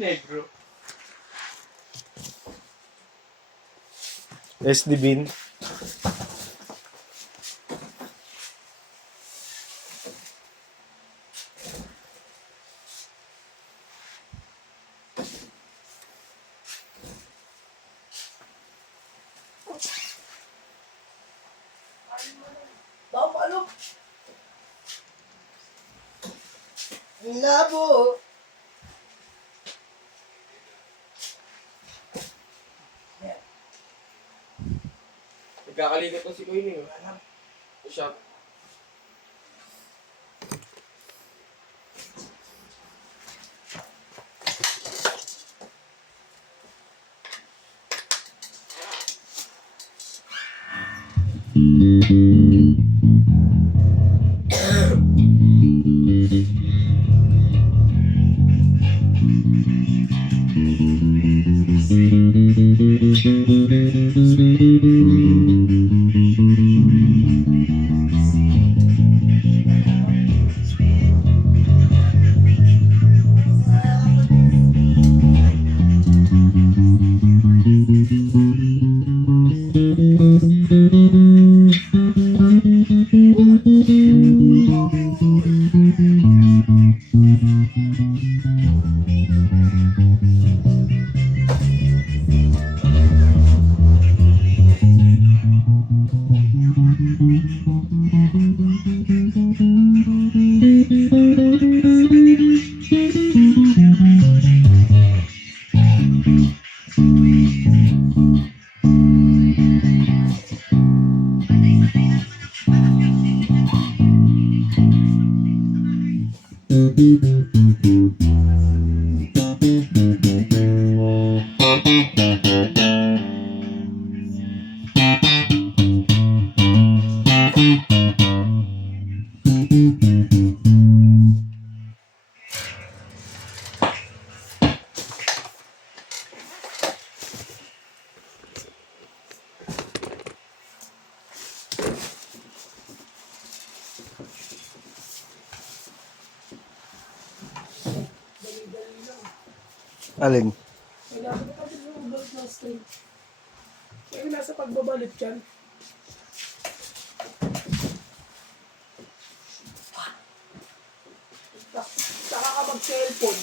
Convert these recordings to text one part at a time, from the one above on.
Negro. SD Bin. Ano? Labo. Nagkakaligot na si Kuya Ning. Shop. Alin? Kailangan ko kasi lumabas ng string. Kaya nasa pagbabalit yan. Saka ka mag-cellphone.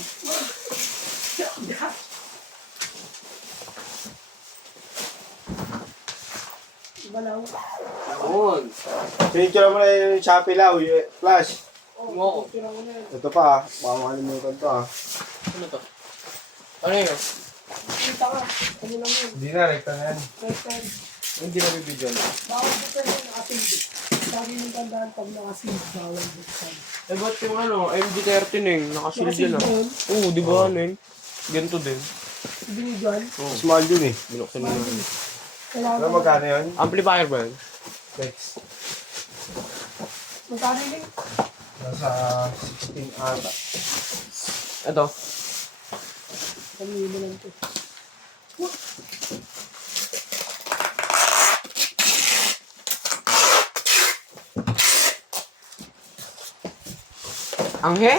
Balaw. Yun. Pinicture mo na yung Shopee Lao, yung Flash. Oo. Tira mo na yan. Ito pa baka makalimutan to Ano to? Ano yun? Kita ka. Ano lang yun. Hindi na, rekta na yan. First time. Hindi na bibidyon. Bawal buksan yung nakasildi. Sabi yung tandaan pag nakasildi, bawal buksan. Eh, ba't yung ano, MG-13 eh, nakasil Nakasildi dyan ah. yun. Oo, di ba ano yun? Ganito din. Binigyan. Small yun eh. Binuksan mo na. Kailangan Alam mo magkano yun? Amplifier ba yun? Next. Magkano yun? Nasa 16 ata. Ito. Pamili mo lang ito. Anghe?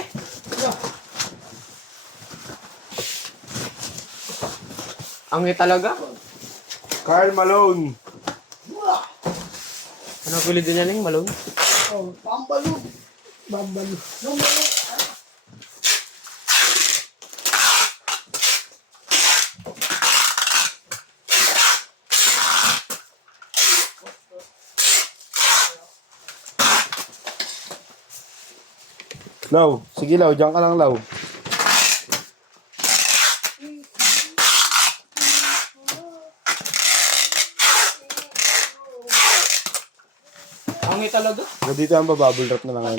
Anghe talaga? Carl Malone. Ano pili din yan yung Malone? Oh, pambalo. Bambalo. Bambalo. Law. Sige Law, diyan ka lang Law. Anghe talaga? Dito ang babubble wrap na lang ngayon.